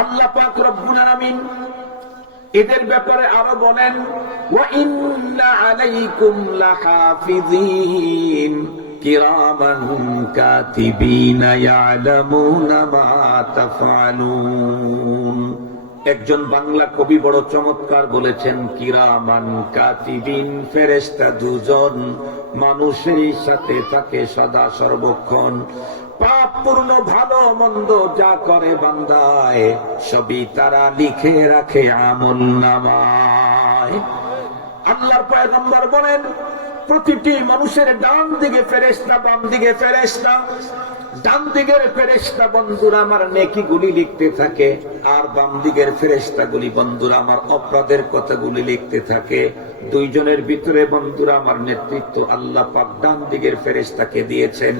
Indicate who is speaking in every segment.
Speaker 1: আল্লাহ পাক রব্বুল আলামিন এদের ব্যাপারে আরও বলেন, ওয়া ইন্না আলাইকুম লাহাফিযিন কিরামান কাতিবিনা ইয়ালামুনা মা তাফআলুন। একজন বাংলা কবি বড় চমৎকার বলেছেন, কিরামান কাতিবিন, ফেরেশতা দুজন মানুষের সাথে থাকে সদা সর্বক্ষণ। পাপ পূর্ণ, ভালো মন্দ যা করে বান্দায়, সবই তারা লিখে রাখে আমল নামায়। আল্লাহর পয়গম্বর বলেন, প্রতিটি মানুষের ডান দিকে ফেরেশতা, বাম দিকে ফেরেশতা। ডান দিকের ফেরেশতা বন্ধুরা আমার নেকি গুলি লিখতে থাকে, আর বাম দিকের ফেরেশতা গুলি বন্ধুরা আমার অপরাধের কথাগুলি লিখতে থাকে। দুইজনের ভিতরে বন্ধুরা, আমার নেতৃত্ব আল্লাহ পাক ডান দিকের ফেরেস্তাকে দিয়েছেন।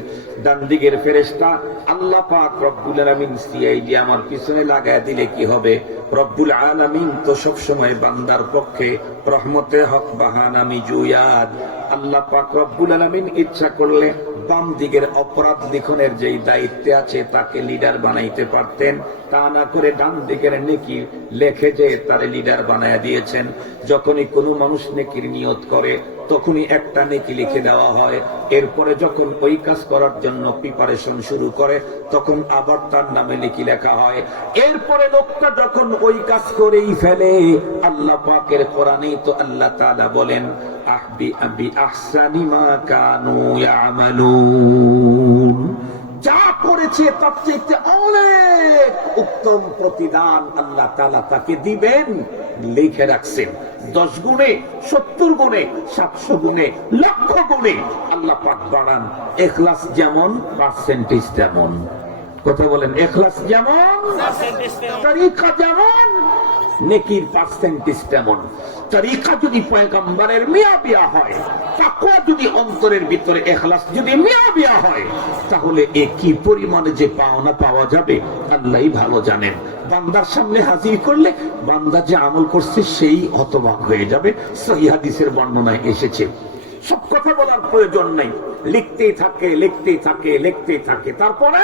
Speaker 1: ডান দিকের ফেরেস্তা আল্লাহ পাক রব্বুল আলমিন সিআইডি আমার পিছনে লাগায় দিলে কি হবে? রব্বুল আলমিন তো সবসময় বান্দার পক্ষে রহমতে হক বাহান আমি জুয়াদ আল্লাহ পাক রব্বুল আলামিন ইচ্ছা করলে বাম দিকের অপরাধ লিখনের যেই দায়িত্বে আছে তাকে লিডার বানাইতে পারতেন। তা না করে ডান দিকের নেকি লেখে যে তারে লিডার বানায় দিয়েছেন। যখনই কোনো মানুষ নেকির নিয়ত করে তখনই একটা নেকি লিখে দেওয়া হয়। এরপরে যখন ওই কাজ করার জন্য প্রিপারেশন শুরু করে, তখন আবার তার নামে নেকি লেখা হয়। এরপরে লোকটা যখন ওই কাজ করেই ফেলে, আল্লাহ পাকের কোরআনেই তো আল্লাহ তাআলা বলেন, আহবি আবি আহসানি মা কানু ইয়ামালুন। যা করেছে, তার চাইতে অনেক উত্তম প্রতিদান আল্লাহ তালা তাকে দিবেন। লিখে রাখছেন, দশ গুণে, সত্তর গুণে, সাতশো গুণে, লক্ষ গুণে। আল্লাহ পাক বাড়ান, এখলাস যেমন পার্সেন্টেজ তেমন। কথা বলেন, এখলাস যেমন, তরিকা যেমন, নেকির পার্সেন্টেজ তেমন। তরিকা যদি পয়গম্বরের মিয়া বিয়া হয়, তাকওয়া যদি অন্তরের ভিতরে, এখলাস যদি বিয়া হয়, তাহলে পরিমাণে যে পাওনা পাওয়া যাবে, আল্লাহই ভালো জানেন। বান্দার সামনে হাজির করলে, বান্দা যে আমল করছে, সেই হতবাক হয়ে যাবে। সহি হাদিসের বর্ণনায় এসেছে। সব কথা বলার প্রয়োজন নেই। লিখতেই থাকে লিখতেই থাকে লিখতেই থাকে। তারপরে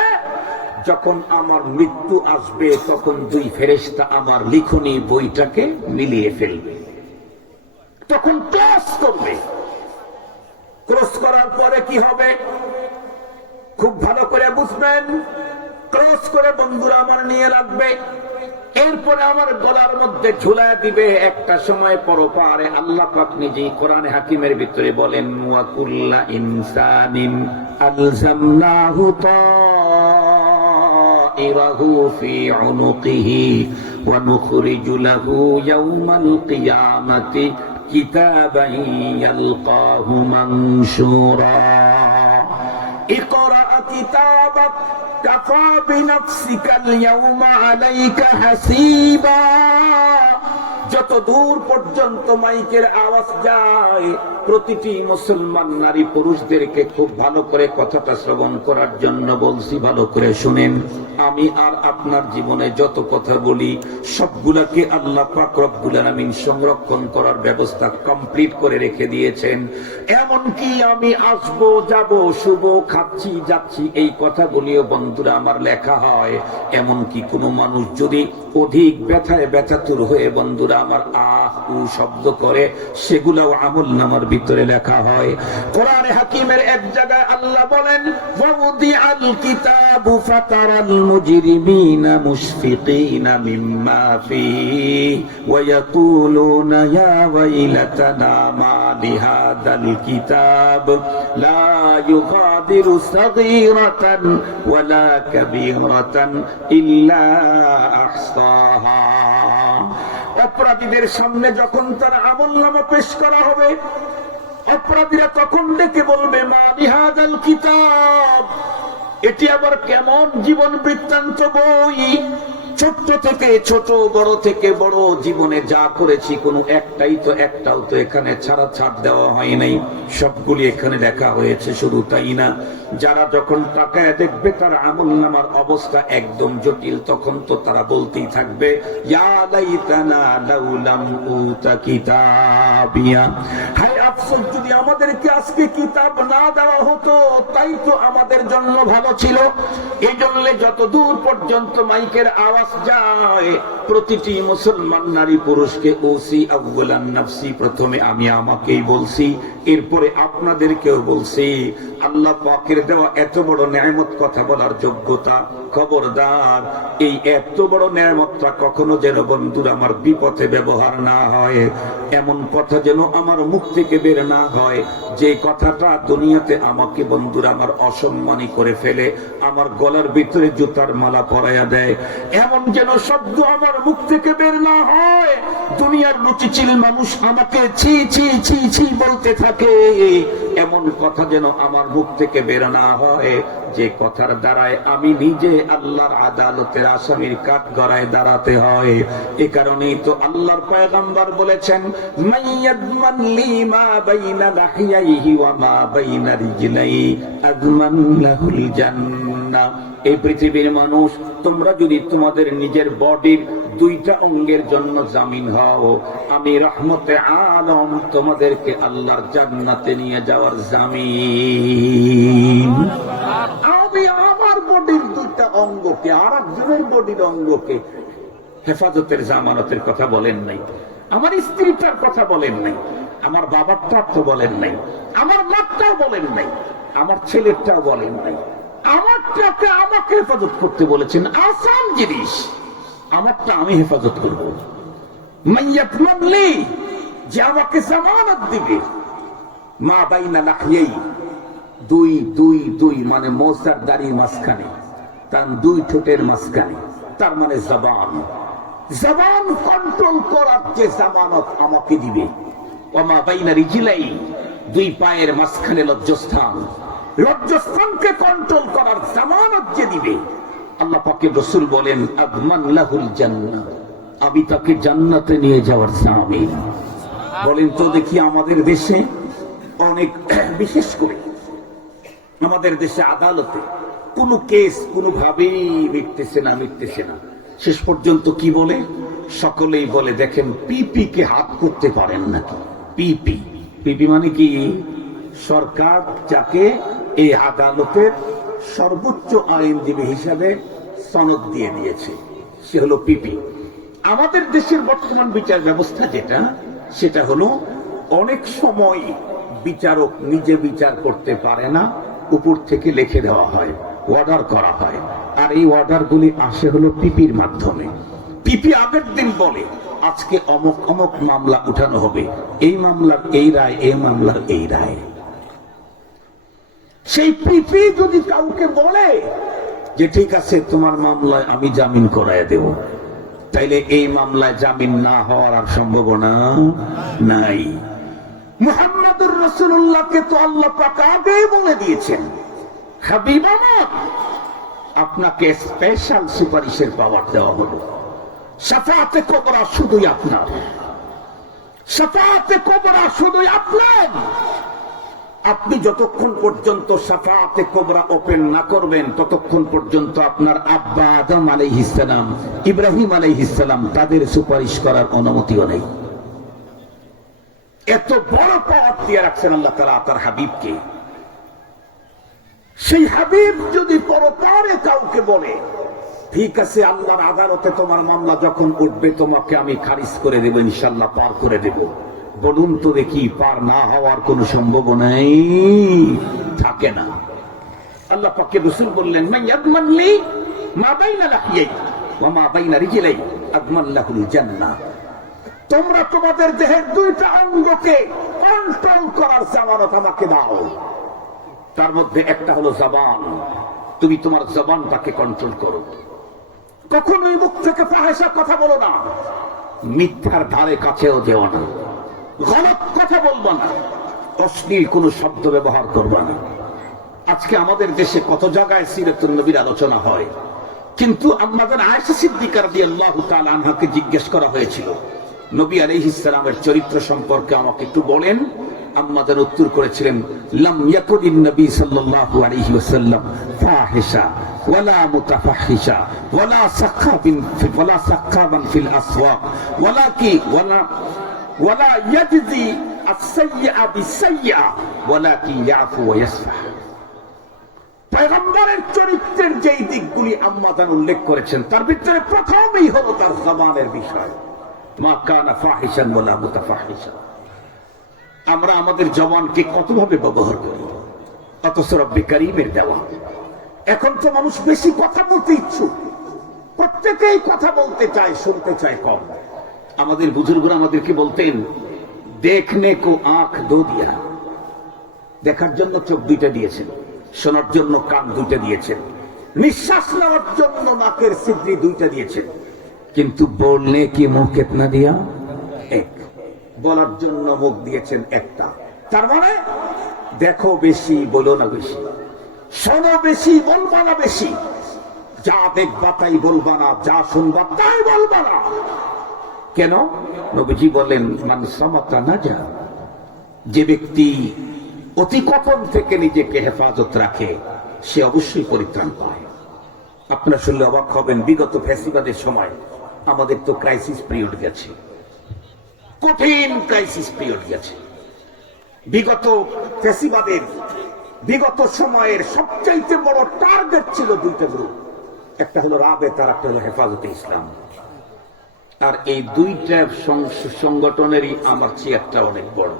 Speaker 1: যখন আমার মৃত্যু আসবে, তখন দুই ফেরেশতা আমার লিখনি বইটাকে মিলিয়ে ফেলবে। তখন ক্রস করবে। ক্রস করার পরে কি হবে? খুব ভালো করে বুঝবেন। ক্রস করে বন্ধুরা আমার নিয়ে রাখবে। এরপরে আমার গলার মধ্যে ঝুলায় দিবে। একটা সময় পরপারে আল্লাহ পাক নিজেই কোরআনে হাকিমের ভিতরে বলেন ওয়াকুল্লা ইনসানিন আলজামনাহু طائره في عنقه ونخرج له يوم القيامة كتابا يلقاه منشورا. اقرأ كتابك كفى بنفسك اليوم عليك حسيبا. যত দূর পর্যন্ত মাইকের আওয়াজ যায়, প্রতিটি মুসলমান নারী পুরুষদেরকে খুব ভালো করে কথাটা শ্রবণ করার জন্য বলছি, ভালো করে শুনেন। আমি আর আপনার জীবনে যত কথা বলি, সবগুলাকে আল্লাহ সংরক্ষণ করার ব্যবস্থা কমপ্লিট করে রেখে দিয়েছেন। এমনকি আমি আসব, যাব শুভ খাচ্ছি, যাচ্ছি, এই কথাগুলিও বন্ধুরা আমার লেখা হয়। এমনকি কোনো মানুষ যদি অধিক ব্যথায় ব্যথাতুর হয়ে বন্ধুরা আমার আহ, উ শব্দ করে, সেগুলাও আমল নামার ভিতরে লেখা হয়। কোরআনে হাকিমের এক জায়গায় আল্লাহ বলেন ওয়াউদি আল কিতাবু ফাতারাল মুজরিমিনা মুশফিকিনা মিম্মা ফিহি, ওয়া ইয়া ওয়াইলাতানা মা লিহাদাল কিতাব, লা ইউগাদিরু সাগীরাতান ওয়ালা কাবীরাতান ইল্লা আহসা অপরাধীদের সামনে যখন তার আমল নামা পেশ করা হবে, অপরাধীরা তখন ডেকে বলবে, মা নিহাজাল কিতাব, এটি আবার কেমন জীবন বৃত্তান্ত বই? ছোট্ট থেকে ছোট, বড় থেকে বড় জীবনে যা করেছি, কোনো একটাই তো একটাও তো এখানে ছাড়া ছাড় দেওয়া হয় নাই। সবগুলি এখানে দেখা হয়েছে শুধু তাই না। যারা যখন টাকায় দেখবে তার আমল নামার অবস্থা একদম জটিল, তখন তো তারা বলতেই থাকবে আফসোস, যদি আমাদেরকে আজকে কিতাব না দেওয়া হতো, তাই তো আমাদের জন্য ভালো ছিল। এই জন্য যত দূর পর্যন্ত মাইকের আওয়াজ প্রতিটি মুসলমান নারী পুরুষকে ওসি আবুলান নাফসি প্রথমে আমি আমাকেই বলছি, এরপরে আপনাদেরকেও বলছি। আল্লাহ পাকের দেওয়া এত বড় ন্যায়মত কথা বলার যোগ্যতা, খবরদার। এই এত বড় ন্যায়মতটা কখনো যেন বন্ধুর আমার বিপথে ব্যবহার না হয়। এমন কথা যেন আমার মুখ থেকে বের না হয়। যে কথাটা দুনিয়াতে আমাকে বন্ধুরা আমার অসম্মানী করে ফেলে, আমার গলার ভিতরে জুতার মালা পরাইয়া দেয়। এমন যেন শব্দ আমার মুখ থেকে বের না হয়। দুনিয়ার রুচিচিল মানুষ আমাকে ছি ছি ছি ছি বলতে থাকে। এমন কথা যেন আমার মুখ থেকে বের না হয়। যে কথার দ্বারায় আমি নিজে আল্লাহর আদালতের আসামির কাঠ গড়ায় দাঁড়াতে হয়। এ কারণেই তো আল্লাহর পয়গম্বর বলেছেন এই পৃথিবীর মানুষ, তোমরা যদি তোমাদের নিজের বডির দুইটা অঙ্গের জন্য জামিন হও। আমি রহমতে আলম, তোমাদেরকে আল্লাহর জান্নাতে নিয়ে যাওয়ার জামিন। আমি আমার বডির দুইটা অঙ্গকে আর একজনের বডির অঙ্গকে হেফাজতের জামানতের কথা বলেন নাই। আমার স্ত্রীটার কথা বলেন নাই। আমার বাবারটার তো বলেন নাই। আমার মাটাও বলেন নাই। আমার ছেলেরটাও বলেন নাই। আমারটাকে আমাকে হেফাজত করতে বলেছেন আসান জিনিস। আমারটা আমি হেফাজত করব। যে আমাকে জামানত দিবে। মা দুই দুই দুই মানে দাড়ির মাঝখানে, তার দুই ঠোঁটের মাঝখানে, তার মানে জবান। জবান কন্ট্রোল করার যে জামানত আমাকে দিবে। ওমা বাইনা রিজিলাই, দুই পায়ের মাঝখানে লজ্জস্থান। লজ্জস্থানকে কন্ট্রোল করার জামানত যে দিবে আল্লাহ পাকে রসুল বলেন, আদমান লাহুল জান্নাত আমি তাকে জান্নাতে নিয়ে যাওয়ার জামিন বলেন তো দেখি আমাদের দেশে অনেক, বিশেষ করে আমাদের দেশে আদালতে কোন কেস কোনোভাবেই মিটতেছে না মিটতেছে না। শেষ পর্যন্ত কি বলে? সকলেই বলে, দেখেন, পিপি কে হাত করতে পারেন নাকি? পিপি। পিপি মানে কি? সরকার যাকে এই আদালতের সর্বোচ্চ আইনজীবী হিসাবে সনদ দিয়ে দিয়েছে। সে হলো পিপি আমাদের দেশের বর্তমান বিচার ব্যবস্থা যেটা, সেটা হলো অনেক সময় বিচারক নিজে বিচার করতে পারে না, উপর থেকে লিখে দেওয়া হয় অর্ডার করা হয়। আর এই অর্ডারগুলি আসে হলো পিপির মাধ্যমে। পিপি আগের দিন বলে, আজকে অমক অমক মামলা উঠানো হবে। এই মামলার এই রায়, এই মামলার এই রায়। সেই পিপি যদি কাউকে বলে যে ঠিক আছে, তোমার মামলায় আমি জামিন করায় দেব, তাইলে এই মামলায় জামিন না হওয়ার আর সম্ভাবনা নাই। মুহাম্মদুর রসুল্লাহকে তো আল্লাহ পাক আগেই বলে দিয়েছেন আপনাকে স্পেশাল সুপারিশের পাওয়ার দেওয়া হলো। সাফাতে কবরা শুধুই আপনার। সাফাতে কবরা শুধুই আপনার। আপনি যতক্ষণ পর্যন্ত সাফাতে কোবরা ওপেন না করবেন, ততক্ষণ পর্যন্ত আপনার আব্বা আদম আলাইহিসালাম ইব্রাহিম আলাইহিসালাম তাদের সুপারিশ করার অনুমতিও নেই। এত বড় পাওয়ার দিয়ে রাখছেন আল্লাহ তালা তার হাবিবকে। সেই হাবিব যদি পরপারে কাউকে বলে, ঠিক আছে, আল্লাহর আদালতে তোমার মামলা যখন উঠবে, তোমাকে আমি খারিজ করে দেবো ইনশাল্লাহ পার করে দেব। বলুন তো দেখি পার না হওয়ার কোন সম্ভাবনাই থাকে না। আল্লাহ পাকে রসুল বললেন মাইয়াদমানলি তোমরা তোমাদের দেহের দুইটা অঙ্গকে কন্ট্রোল করার দাও। তার মধ্যে একটা হলো জবান। তুমি তোমার কন্ট্রোল করো। কখনোই মুখ থেকে ফাহেসা কথা বলো না। মিথ্যার ধারে কাছেও যেও না। গলত কথা বলব না। অশ্লীল কোনো শব্দ ব্যবহার করব না। আজকে আমাদের দেশে কত জায়গায় সিরাতুল নবীর আলোচনা হয়। কিন্তু আমাদের আয়সা সিদ্দিকার দিয়ে আল্লাহ আনহাকে জিজ্ঞেস করা হয়েছিল, নবী আলাইহিসসালামের চরিত্র সম্পর্কে আমাকে একটু বলেন। আম্মাদের উত্তর করেছিলেন, লাম ইয়াকুদিন নবী সাল্লাল্লাহু আলাইহি ওয়াসাল্লাম ফাহিশা, ওয়ালা মুতাফাহিশা, ওয়ালা সাখাবিন ওয়ালা সাখাবান ফিল আসওয়াক ওয়ালা কি ওয়ালা পয়গম্বরের চরিত্রের যে দিকগুলি আম্মাদান উল্লেখ করেছেন, তার ভিতরে প্রথমেই হলো তার জবানের বিষয়। মা কানা আমরা আমাদের জবানকে কতভাবে ব্যবহার করি? অত রব্বে কারিমের দেওয়া। এখন তো মানুষ বেশি কথা বলতে ইচ্ছুক। প্রত্যেকেই কথা বলতে চায়, শুনতে চায় কম। আমাদের বুজুর্গরা আমাদেরকে বলতেন দেখনে কো আঁখ দো দিয়া। দেখার জন্য চোখ দুইটা দিয়েছেন, শোনার জন্য কান দুইটা দিয়েছেন, নিঃশ্বাস নেওয়ার জন্য নাকের সিদ্ধি দুইটা দিয়েছেন। কিন্তু বললে কি মুখ কেতনা দিয়া? এক, বলার জন্য মুখ দিয়েছেন একটা। তার মানে দেখো বেশি, বলো না বেশি। শোনো বেশি, বলবা না বেশি। যা দেখবা তাই বলবা না, যা শুনবা তাই বলবা না। কেন? নবীজি বলেন সামাতা না যা যে ব্যক্তি অতি কপন থেকে নিজেকে হেফাজত রাখে, সে অবশ্যই পরিত্রাণ পায়। আপনারা শুনলে অবাক হবেন, বিগত ফ্যাসিবাদের সময় আমাদের তো ক্রাইসিস পিরিয়ড গেছে। কঠিন ক্রাইসিস পিরিয়ড গেছে। বিগত ফ্যাসিবাদের বিগত সময়ের সবচাইতে বড় টার্গেট ছিল দুইটা গ্রুপ একটা হলো রাবে তার একটা হলো হেফাজতে ইসলাম। আর এই দুইটা সংগঠনেরই আমার চেয়ারটা অনেক বড়।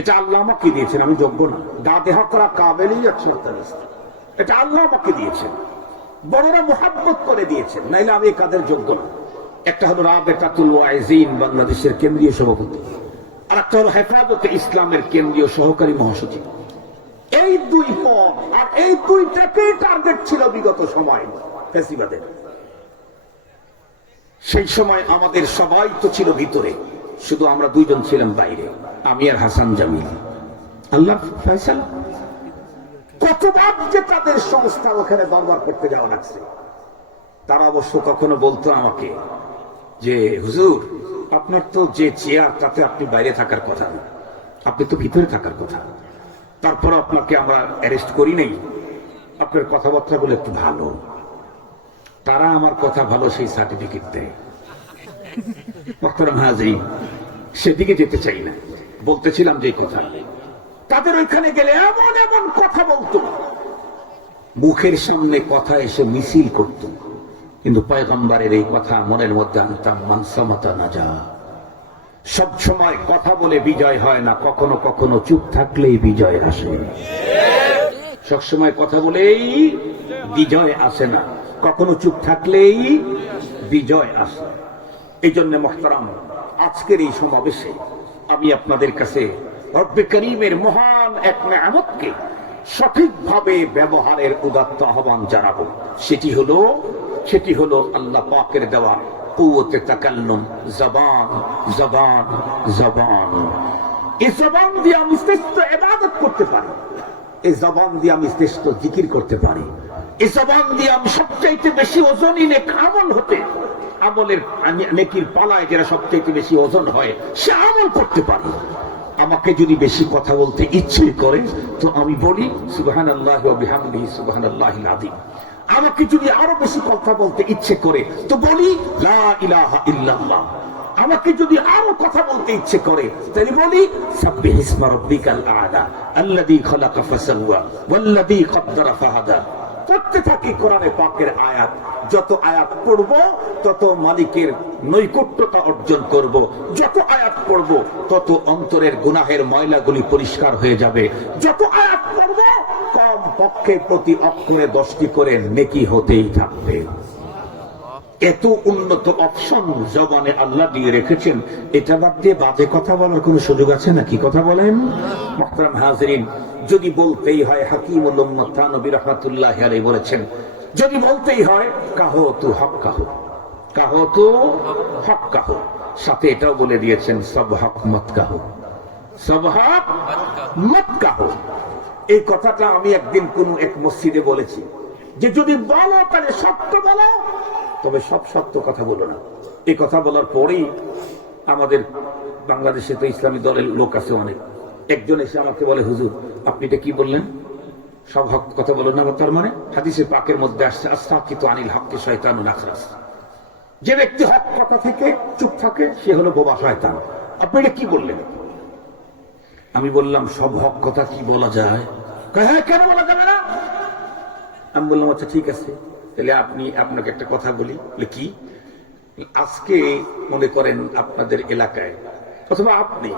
Speaker 1: এটা আল্লাহ আমাকে দিয়েছেন, আমি যোগ্য না। গা দেহ করা কাবেলই আছে এটা আল্লাহ আমাকে দিয়েছেন। বড়রা মোহাব্বত করে দিয়েছেন, নাইলে আমি কাদের যোগ্য না। একটা হলো রাবেকাতুল ওয়াইজিন বাংলাদেশের কেন্দ্রীয় সভাপতি। আর একটা হলো হেফাজতে ইসলামের কেন্দ্রীয় সহকারী মহাসচিব। এই দুই পদ আর এই দুইটাকেই টার্গেট ছিল বিগত সময় ফেসিবাদের সেই সময় আমাদের সবাই তো ছিল ভিতরে। শুধু আমরা দুইজন ছিলাম বাইরে, আমি আর হাসান জামিল আল্লাহ কতবার যে তাদের সংস্থা ওখানে দরবার করতে যাওয়া লাগছে। তারা অবশ্য কখনো বলতো আমাকে যে, হুজুর, আপনার তো যে চেয়ার, তাতে আপনি বাইরে থাকার কথা না। আপনি তো ভিতরে থাকার কথা। তারপর আপনাকে আমরা অ্যারেস্ট করি নাই। আপনার কথাবার্তা বলে একটু ভালো। তারা আমার কথা ভালো সেই সার্টিফিকেট দেয়। হাজরিন সেদিকে যেতে চাই না। বলতেছিলাম যে কথা। তাদের ওইখানে গেলে এমন এমন কথা বলতো। মুখের সামনে কথা এসে মিছিল করত। কিন্তু পয়গম্বরের এই কথা মনের মধ্যে আনতাম, মানসামাতা না যা। সব সময় কথা বলে বিজয় হয় না, কখনো কখনো চুপ থাকলেই বিজয় আসে। সবসময় কথা বলেই বিজয় আসে না। কখনো চুপ থাকলেই বিজয় আসে। এই জন্য মহতারাম, আজকের এই সমাবেশে আমি আপনাদের কাছে রব্বে করিমের মহান এক নেয়ামতকে সঠিকভাবে ব্যবহারের উদাত্ত আহ্বান জানাব। সেটি হলো সেটি হলো আল্লাহ পাকের দেওয়া কুয়তে তাকাল্লুম, জবান জবান জবান। এই জবান দিয়ে আমি শ্রেষ্ঠ এবাদত করতে পারি। এই জবান দিয়ে আমি শ্রেষ্ঠ জিকির করতে পারি। সবচাইতে বেশি হতে, আমলের নেকির পালায় সবচাইতে বেশি ওজন হয়, সে আমল করতে আমাকে যদি বেশি কথা বলতে ইচ্ছে করে, তো আমি বলি সুবাহান আল্লাহ সুবাহান আল্লাহ আদিম আমাকে যদি আরও বেশি কথা বলতে ইচ্ছে করে, তো বলি ইলাহা ইল্লাল্লাহ। আমাকে যদি আরও কথা বলতে ইচ্ছে করে, তাহলে বলি আ'লা, আল্লাযী খালাকা ফাসাওয়া, ওয়াল্লাযী কদ্দারা ফাহাদা। পড়তে থাকি কোরআনে পাকের আয়াত। যত আয়াত পড়ব, তত মালিকের নৈকট্যতা অর্জন করব। যত আয়াত পড়ব, তত অন্তরের গুনাহের ময়লাগুলি পরিষ্কার হয়ে যাবে। যত আয়াত পড়ব কম পক্ষে প্রতি অক্ষরে দশটি করে নেকি হতেই থাকবে। এত উন্নত অপশন জবানে আল্লাহ দিয়ে রেখেছেন, এটা বাদ দিয়ে বাজে কথা বলার কোনো সুযোগ আছে নাকি? কথা বলেন। হাজরিন, যদি বলতেই হয় হাকিম থানবী রহমাতুল্লাহ আলাই বলেছেন, যদি বলতেই হয় কাহো তু হক কাহো কাহো তু হক কাহো সাথে এটাও বলে দিয়েছেন সব হক মত কাহো সব হক মত কাহো এই কথাটা আমি একদিন কোন এক মসজিদে বলেছি, যে যদি বলো তাহলে সত্য বলো তবে সব সত্য কথা বলো না। এই কথা বলার পরেই আমাদের বাংলাদেশে তো ইসলামী দলের লোক আছে অনেক। একজন এসে আমাকে বলে, হুজুর, আপনি এটা কি বললেন? সব হক কথা বলো না, তার মানে হাদিসে পাকের মধ্যে আসছে আস্তাকিত আনিল হককে শয়তান নাখরাস যে ব্যক্তি হক কথা থেকে চুপ থাকে, সে হলো বোবা শয়তান। আপনি এটা কি বললেন? আমি বললাম, সব হক কথা কি বলা যায়? হ্যাঁ কেন বলা যাবে না? আমি বললাম আচ্ছা ঠিক আছে। তাহলে আপনি আপনাকে একটা কথা বলি কি? আজকে মনে করেন আপনাদের এলাকায়, অথবা আপনি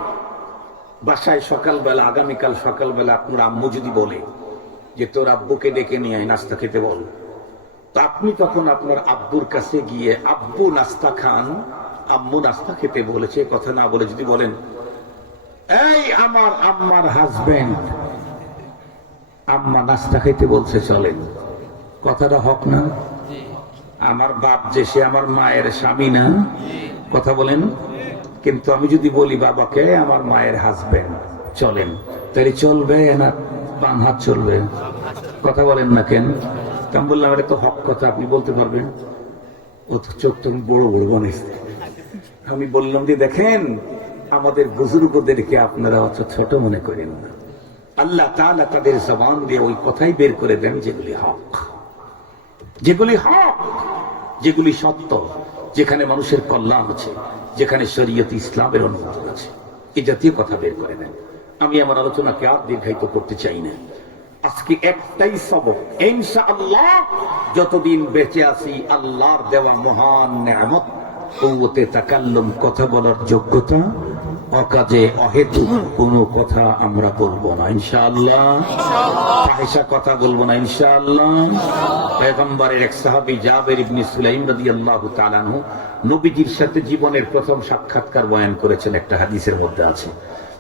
Speaker 1: বাসায় সকালবেলা, আগামীকাল সকালবেলা আপনার আম্মু যদি বলে যে তোর আব্বুকে ডেকে নিয়ে আয়, নাস্তা খেতে বল, তো আপনি তখন আপনার আব্বুর কাছে গিয়ে, আব্বু, নাস্তা খান। আম্মু নাস্তা খেতে বলেছে, কথা না বলে যদি বলেন, এই আমার আম্মার হাজবেন্ড আম্মা নাস্তা খেতে বলছে, চলেন। কথাটা হক না? আমার বাপ যে সে আমার মায়ের স্বামী না? কথা বলেন। কিন্তু আমি যদি বলি বাবাকে আমার মায়ের হাজবেন্ড চলেন। তাহলে চলবে না? পান হাত চলবে। কথা বলেন না কেন? তা আমি বললাম এটা তো হক কথা আপনি বলতে পারবেন। অথচ তুমি বড় বড় বানিয়েছে আমি বললাম যে দেখেন আমাদের বুজুর্গদেরকে আপনারা অত ছোট মনে করেন না। আল্লাহ তাআলা তাদের জবান দিয়ে ওই কথাই বের করে দেন যেগুলি হক। যেগুলি হক যেগুলি সত্য যেখানে মানুষের কল্যাণ আছে যেখানে শরীয়ত ইসলামের অনুমোদন আছে। এই জাতীয় কথা বের করে দেন আমি আমার আলোচনাকে আর দীর্ঘায়িত করতে চাই না। আজকে একটাই সবক ইনশা আল্লাহ যতদিন বেঁচে আছি আল্লাহর দেওয়া মহান নেয়ামত কথা বলার যোগ্যতা অকাজে অহেতুক কোনো কথা আমরা বলব না, ইনশাআল্লাহ। কথা বলব না, ইনশাআল্লাহ। পেগম্বরের এক সাহাবি জাবের ইবনে সুলাইম রাদিয়াল্লাহু তাআলা নবীজির সাথে জীবনের প্রথম সাক্ষাৎকার বয়ান করেছেন, একটা হাদিসের মধ্যে আছে।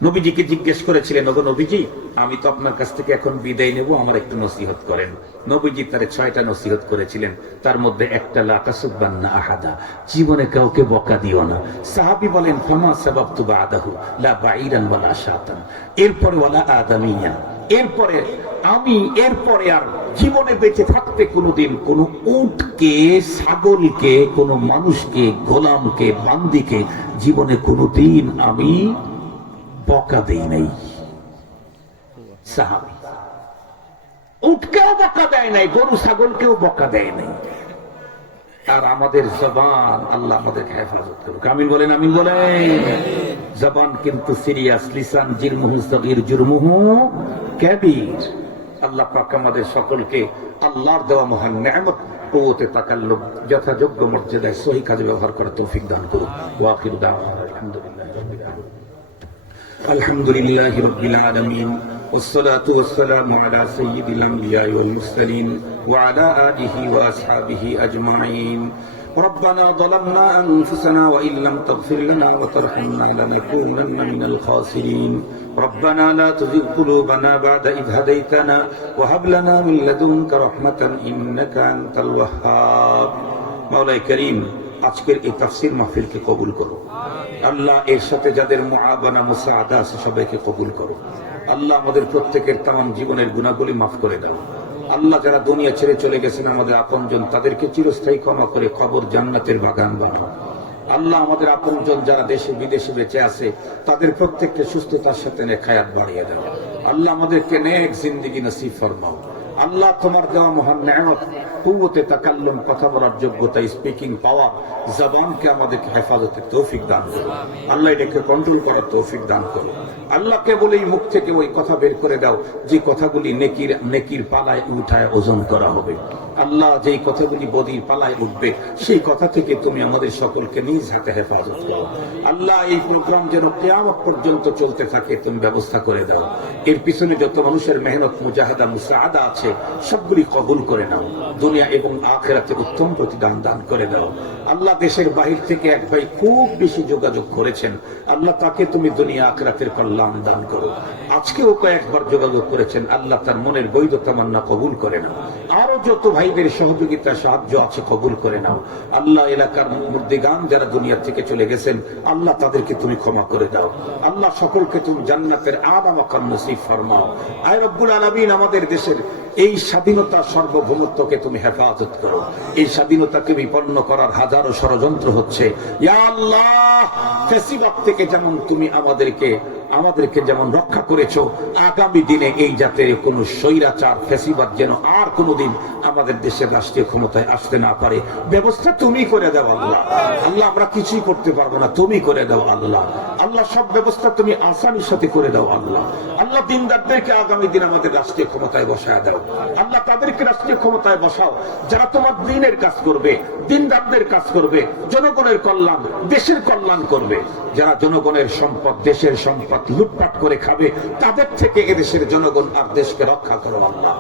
Speaker 1: নবীজিকে জিজ্ঞেস করেছিলেন, ওগো নবীজি, আমি তো আপনার কাছ থেকে এখন বিদায় নেব, আমার একটু নসিহত করেন। নবীজি তার ছয়টা নসিহত করেছিলেন, তার মধ্যে একটা লাতাসুবান্না আহাদা, জীবনে কাউকে বকা দিও না। সাহাবী বলেন, ফামা সাবাব তু বাদাহু, লা বাইরান ওয়ালা শাতান এরপরে, ওয়ালা আদামিয়ান এরপরে, আমি, এরপরে আর জীবনে বেঁচে থাকতে কোনোদিন কোনো উটকে, ছাগলকে, কোনো মানুষকে, গোলামকে, বান্দিকে জীবনে কোনোদিন আমি বকা দেই নাই। সাহাবি, উটকেও বকা দেয় নাই, গরু ছাগলকেও বকা দেয় নাই। আর আমাদের জবান, আল্লাহ আমাদেরকে হেফাজত করুক। আমিন বলেন আমিন বলেন। জবান কিন্তু সিরিয়াস, লিসান, জিরমুহু, সগীর, জুরমুহু, কাবীর। আল্লাহ পাক আমাদের সকলকে আল্লাহর দেওয়া মহান নেয়ামত কুওতে তাকাল্লুব যথাযোগ্য মর্যাদায় সহি কাজে ব্যবহার করার তৌফিক দান করুন ওয়াকির দাওয়ানা আলহামদুলিল্লাহ। الحمد لله رب العالمين والصلاة والسلام على سيد الأنبياء والمرسلين وعلى آله وأصحابه أجمعين ربنا ظلمنا أنفسنا وإن لم تغفر لنا وترحمنا لنكونن من الخاسرين ربنا لا تزغ قلوبنا بعد إذ هديتنا وهب لنا من لدنك رحمة إنك أنت الوهاب مولاي كريم আজকের এই তাফসির মাহফিলকে কবুল করো। আল্লাহ এর সাথে যাদের মুআবানা মুসাআদা আছে, সবাইকে কবুল করো। আল্লাহ আমাদের প্রত্যেকের তাম জীবনের গুণাগুলি মাফ করে দাও। আল্লাহ যারা দুনিয়া ছেড়ে চলে গেছেন, আমাদের আপনজন, তাদেরকে চিরস্থায়ী ক্ষমা করে কবর জান্নাতের বাগান বানাও। আল্লাহ আমাদের আপনজন যারা দেশে বিদেশে বেঁচে আছে, তাদের প্রত্যেককে সুস্থতার সাথে নেখায়াত বাড়িয়ে দাও। আল্লাহ আমাদেরকে নেক জিন্দিগি নসিব ফরমাও। আল্লাহ তোমার দেওয়া মহান নেয়ামত কুয়োতে তাকাল্লুম কথা বলার যোগ্যতা স্পিকিং পাওয়ার জবানকে আমাদেরকে হেফাজতের তৌফিক দান করো। আল্লাহ এটাকে কন্ট্রোল করার তৌফিক দান করো। আল্লাহকে বলেই মুখ থেকে ওই কথা বের করে দাও, যে কথাগুলি নেকির নেকির পালায় উঠায় ওজন করা হবে। আল্লাহ যেই কথাগুলি বদির পালায় উঠবে, সেই কথা থেকে তুমি আমাদের সকলকে নিজ হাতে হেফাজত করো। আল্লাহ এই প্রোগ্রাম যেন কেয়ামত পর্যন্ত চলতে থাকে, তুমি ব্যবস্থা করে দাও। এর পিছনে যত মানুষের মেহনত, মুজাহাদা, মুসাহাদা আছে, সবগুলি কবুল করে নাও। দুনিয়া এবং আখেরাতে উত্তম প্রতিদান দান করে দাও। আল্লাহ দেশের বাহির থেকে এক ভাই খুব বেশি যোগাযোগ করেছেন। আল্লাহ তাকে তুমি দুনিয়া আখেরাতের কল্যাণ দান করো। আজকেও কয়েকবার যোগাযোগ করেছেন, আল্লাহ তার মনের বৈধ তামান্না কবুল করে নাও। আরও যত ভাইদের সহযোগিতা সাহায্য আছে, কবুল করে নাও। আল্লাহ এলাকার মুর্দিগান যারা দুনিয়া থেকে চলে গেছেন, আল্লাহ তাদেরকে তুমি ক্ষমা করে দাও। আল্লাহ সকলকে তুমি জান্নাতের আদা মাকাম নসিব ফরমাও। আয় রব্বুল আলমিন, আমাদের দেশের এই স্বাধীনতা সার্বভৌমত্বকে তুমি হেফাজত করো। এই স্বাধীনতাকে বিপন্ন করার হাজারো ষড়যন্ত্র হচ্ছে। থেকে যেমন তুমি আমাদেরকে আমাদেরকে যেমন রক্ষা করেছ, আগামী দিনে এই জাতের কোন স্বৈরাচার, ফেসিবাদ যেন আর কোনোদিন আমাদের দেশের রাষ্ট্রীয় ক্ষমতায় আসতে না পারে। ব্যবস্থা তুমি করে দাও আল্লাহ। আল্লাহ, আমরা কিছুই করতে পারব না। তুমি করে দাও আল্লাহ। আল্লাহ, সব ব্যবস্থা তুমি আসানির সাথে করে দাও আল্লাহ। আল্লাহ, দিনদারদেরকে আগামী দিন আমাদের রাষ্ট্রীয় ক্ষমতায় বসায় দাও। আল্লাহ তাদেরকে রাষ্ট্রীয় ক্ষমতায় বসাও। যারা তোমার দিনের কাজ করবে, দিনদারদের কাজ করবে, জনগণের কল্যাণ, দেশের কল্যাণ করবে। যারা জনগণের সম্পদ, দেশের সম্পদ লুটপাট করে খাবে, তাদের থেকে এদেশের জনগণ আর দেশকে রক্ষা করো আল্লাহ।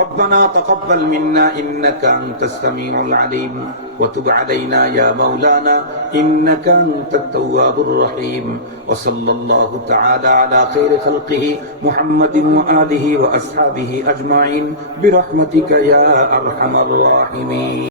Speaker 1: রব্বানা তাকাব্বাল মিন্না ইন্নাকা আনতাস সামিউল আলিম। وتب علينا يا مولانا إنك أنت التواب الرحيم. وصلى الله تعالى على خير خلقه محمد وآله وأصحابه أجمعين. برحمتك يا أرحم الراحمين.